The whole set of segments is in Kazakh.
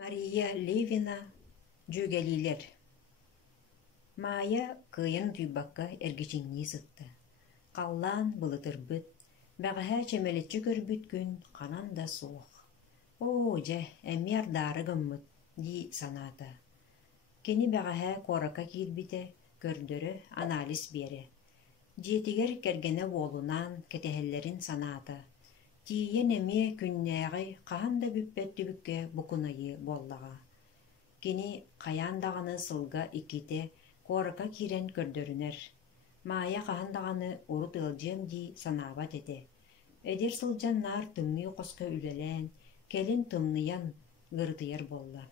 Мария Левина жүгелилер. Мая кыйын түйбакка эргичиңни сытты. Қаллан былытырбыт, бәғәһә чемелетчі көрбүт күн қанан да суық. О, жә, әмми ардары гыммыт, ди саната. Кені бәғәһә қорака киирбите, көрдөрі анализ бере. Жетігер кергене болунан кетехеллерин саната. Тиен эме күннәғі қағанда бүппет түбікке бұкынайы боллаға. Кені қаяндағаны сылға иките қорака кирен көрдөрінер. Мая қағандағаны урут ылжем ди санабат ете. Эдер сылжаннар тымны қосқа үлелен, келін тымныян ғырдыяр болла.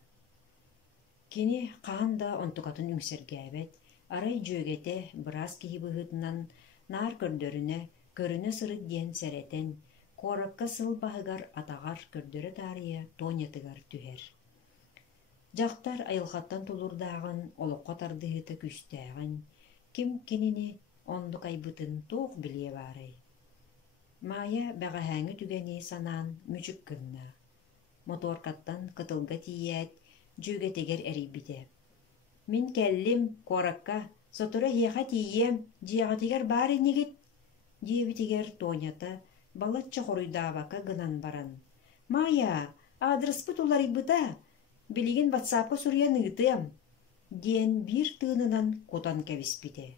Кені қағанда онтуқатын үңсергәбет, арай жөгете біраз кейі бұғытынан нар көрдөріне көріне сыры ден сәретен, қоракка сыл бағығар атағар көрдөрі тария тонетігар түхер. Жақтар айылғаттан тулурдағын, олыққа тардығыты күстәғын, кім кенені онды қайбытын тоқ біле барай. Мая бәғәһәңі түгәне санан мүчік кынна. Моторкаттан қытылға тиет, жөгетегер әрейбіде. Мен кәллім қоракка, сотыра хеға тием, жиағатегер бар енегет, дебетегер тонята, балатча хоруйдабака гынан баран. Мая, адреспы туларыбыта, билеген ватсапка сурьян ыйтым, ден бир тыынынан котан кәбіспіде.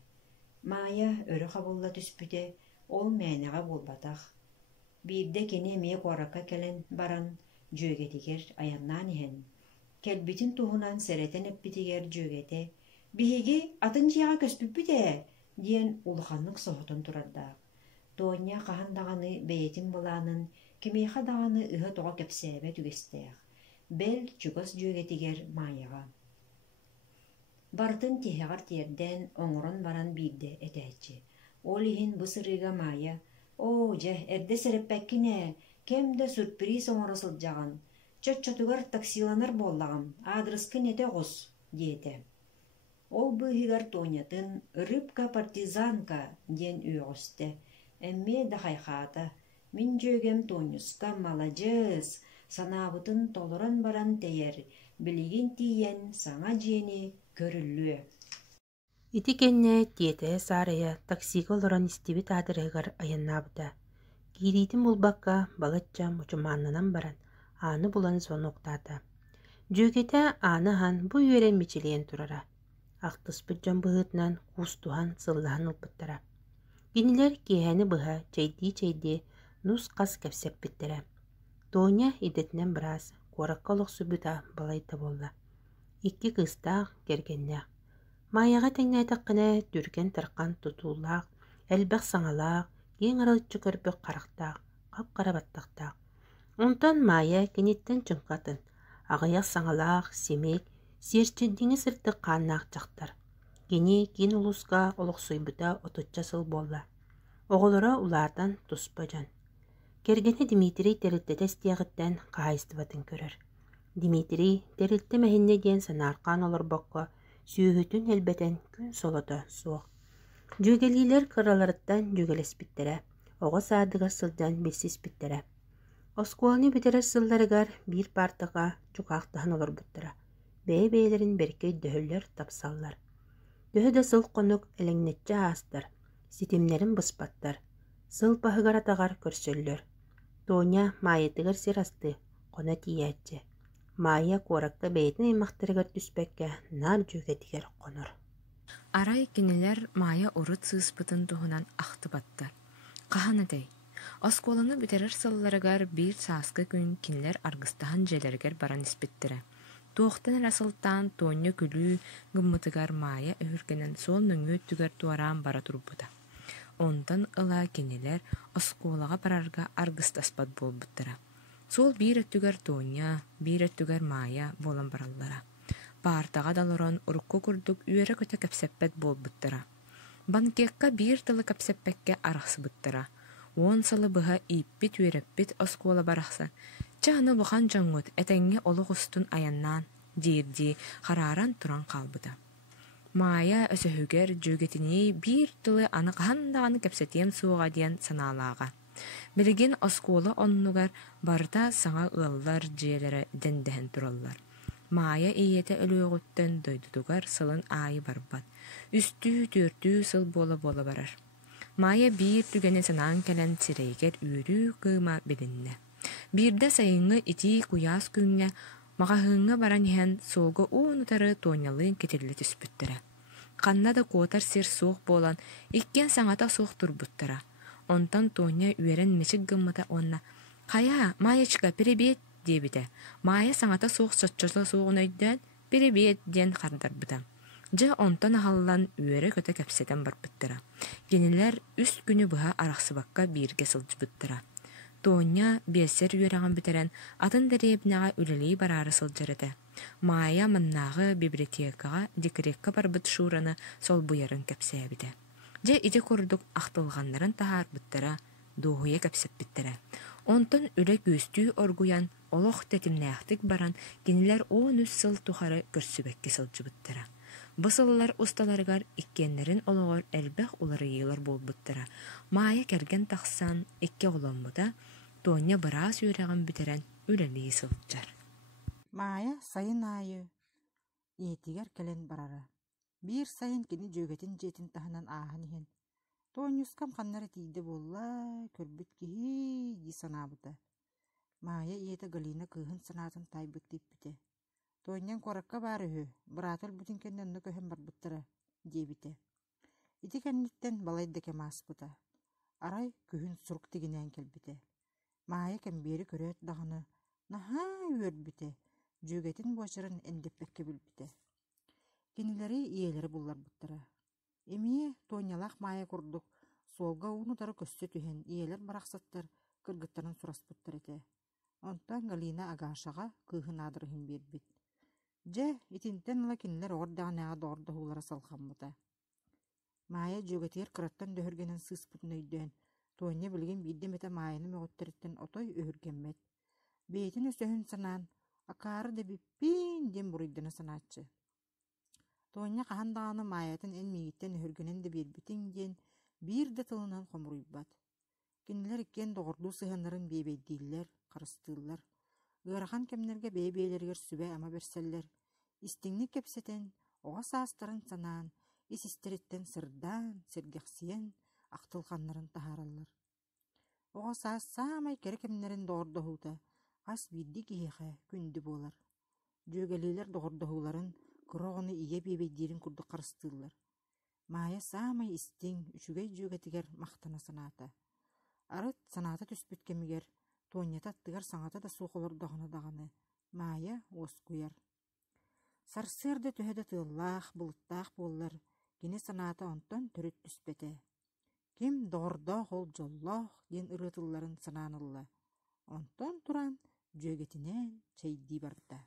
Мая өрі қабылла түспіде, ол мәнеға болбатақ. Бирде кене ме қоракка кәлен баран, жөгетегер аяннан ехен. Кәлбітін туғынан сәретін әппітегер жөгете, бігеге атын жиға көспіппіде, ден улғанлық соғытын тұрардақ. Тоnya қағандағаны бәйетін боланын, кемейқа дағаны ұғы тоға кәпсәбе түгестеғ. Бәл чүгіс жөгетігер майыға. Бартын тихағар терден оңырын баран бейді әтәтші. Ол ехін бұсырыға майы. О, жә, әрді сәріппәккіне, кемді сүрприз оңырысыл жаған. Чөт-чөтігір таксиланар боллағым, адрескін әте ғыз, дейті. Ол бұғығар Тонятын рыбка партизанка ден үйғысты. Әмме дақайқата, мен жөгем Тонюска малажыз, санабытын толыран баран тәйер, білеген тиен саңа жені көрілі. Ити кенне тиете сарая таксига олоран истибит адырыгар аяннабыта. Киритин булбакка балатчам учуманнанан баран, аны булан соноқтата. Жөгете аны хан бу үйерен мечелен турара. Ақтыспыт жан бұғытынан кустухан сыллахан ұлпыттара. Гинилер киһәне быһа чайди нус қас кәпсәп биттәрә. Тоня идетнен біраз қораққа лоқсубыта балайта болла. Икки кыстақ кергеннәқ. Маяға тәңнәйтақ қына дүрген тарқан тұтулақ, әлбәқ саңалақ, ең аралытчы көрбі қарақтақ, қап-қарабаттақтақ. Онтан Мая кенеттен чыңқатын, ағаяқ саңалақ, семек, серчендіңі сырты қаннақ жақтар. Кені кен улуска олықсойбыта ототча сыл болла. Оғылыра улардан туспа жан. Кергені Дмитрий терілттеті стияғыттен қайыстыбатын көрір. Дмитрий терілтті мәхінне ден санарқан олар баққа сүйігітін әлбәтен күн солыда суық. Жөгелилер қыраларыттан жөгелес біттірі, оғы садыға сылдан бесіз біттірі. Оскуалны бітерер сылдарығар бір партыға чуқақтығын олар бұттыра. Бәй-бәйлерін беркей дөхілер тапсаллар. Дөхі сыл қонық әліңнетчі астыр, сетемлерін бұспаттар, сыл пағығар атағар көрсөллер. Тоня майетігір сер асты, қона тиятчы. Майя қоракта бәйтін аймақтырығыр түспәкке нар жөгетігер қоныр. Арай кенелер Майя урут сыспытын туғынан ақты баттар. Қағанадай, осколаны бүтерер сылларығар бір сасқы күн кенелер арғыстаған желергер баран іспеттірі. Тоқтан расылтан Тоня күлі ғыммытығар Майя өйіргенен сол нүңі түгер туаран бара тұрбыда. Ондан ыла кенелер осколаға барарға арғыстаспат бол бұттыра. Сол бір өттігер Тоня, бір өттігер Майя болан бараллара. Партаға далыран ұрыққа күрдік үйері көте кәпсеппет бол бұттыра. Банкекка бір тылы кәпсеппекке арақсы бұттыра. Он салы бұға иппет үйереппет оскола барақса. Чағыны бұған жаңғыт әтәңге олы ғыстын аяннан, дейірде қараран тұран қалбыда. Майя өсіхігер жөгетіне бір тылы аны қағандағаны кәпсетен суыға дейін саналаға. Білген оскола оннугар барда саңа ыллар жиелері дәндәһен тураллар. Маая ийете өлüöҕүттэн дойдутугар сылын аайы барбат. Үстүү төртүү сыл бола барар. Маая биир түгене санаан кэлэн сирэйгэр үүрүү кыыма билинне. Биирдэ сайыҥҥы ити куяас күҥҥэ маҕаһыыҥҥа баран иһэн суолга уунутары туонньалыын китиллэ түспүттэрэ. Ханна да куотар сир суох буолан иккен саҥата суох турбуттара. Онтон туоння үөрэн мичик гыммыта онна «Хая, Маячка, перебет!» диэбитэ. Маая саҥата суох соччосо суоҕунойдоон «Перебет!» диэн хардарбыта. Дьэ онтон аһаллан үөрэ көтө кэпсэтэн барбыттара. Кинилэр үс күнү быһа арахсыбакка бииргэ сылдьбыттара. Туоння биэссэр үөрэҕин бүтэрэн атын дэриэбинэҕэ үлэлии бараары сылдьарэтэ. Маая маннааҕы библиотекаҕа декрекка барбыт шуураны сол буйарын кэпсээбитэ. Дьэ ити курдук ахтылҕаннарын тахаарбыттара, дуоһуйа кэпсэппиттэрэ. Онтон үлэ күүстүү оргуян олох тетимнээхтик баран кинилэр оон үс сыл тухары көрсүбэкки сылдьыбыттара. Бысыллар усталарыгар иккеннерин олоҕор элбэх уларыйыылар буолбуттара. Маая керген тахсан икке оломмута туоння быраас үөрэҕин бүтэрэн үлэлии сылдьар. Маая сайын аайы иетигер келен барара. Бир сайын кини жөгетин жетин таханан аахан иһин. Тооньюскам ханнары тиийде буолла көрбүт киһи ди санаабыта. Маая иете Галина кыыһын санаатын тайбыт типпите. Тооньян коракка баар үһү, быраатыл бүтүн кэннэннэ көһөн барбыттара диэбите. Ити кэнниттен балайда кемааспыта. Арай күһүн сурук тигинээн келбите. Маая кэмбиэри көрөөт даҕаны наһаа үөрбите. Жөгетин буочарын эндеппекке билбите. Кинилери иелери булларбыттара. Эмие тооньялаах Маая курдук суолга уунутары көссө түһэн иелер барахсаттар кыргыттарын сураспыттар эте. Онтон Галина агаашаға кыыһын аадырыһын биэрбит. Дьэ итинтен ыла кинилер оҕордаҕанааҕа доҕордоһуулара салхаммыта. Маая дьүөгэтигэр кыраттан дөһөргэнэн сыыспытын өйдөөн туонья билигин биирдэмэтэ Мааяны möҕөттөрүттэн отой өһүргэммэт. Бэйэтин өсөһүн санаан акаары да биппиин диэн буруйдана санааччы. Тоонья хаһан даҕаны Маайатын эн миигиттэн өһүргэнэн да биэрбитиҥ диэн биир да тылынан хомуруйбат. Кинилэр иккен доҕордуу сыһаннарын биэбэйдииллэр, харыстыыллар. Ыарахан кэмнерге бэйэ-бэйэлэригэр сүбэ ама берселлэр. Истиҥник кэпсэтэн, оҕо саастарын санаан, ис истэриттэн сырдаан, сиргэхсиэн, ахтылханнарын таһаараллар. Оҕо саас саамай кэрэ кэмнэрин доҕордоһуута, ас биирди киһиэхэ күндү буолар. Дьүөгэлиилэр доҕордоһууларын кыроҕуну ийэ биэбэйдиирин курдук харыстыыллар. Маая саамай истиҥ, үчүгэй дьүөгэтигэр махтана санаата. Арыт санаата түспүт кэмигэр, туонньата аттыгар саҥата да суох олордоҕуна даҕаны. Маая уоскуяр. Сарсыар да төһө да тыаллаах, булыттаах буоллар, кини санаата онтон төрүт түспэтэ. Ким доҕордоох ол дьоллоох диэн ырыатылларын санаанылла. Онтон туран дьүөгетинэн чэйдии барда.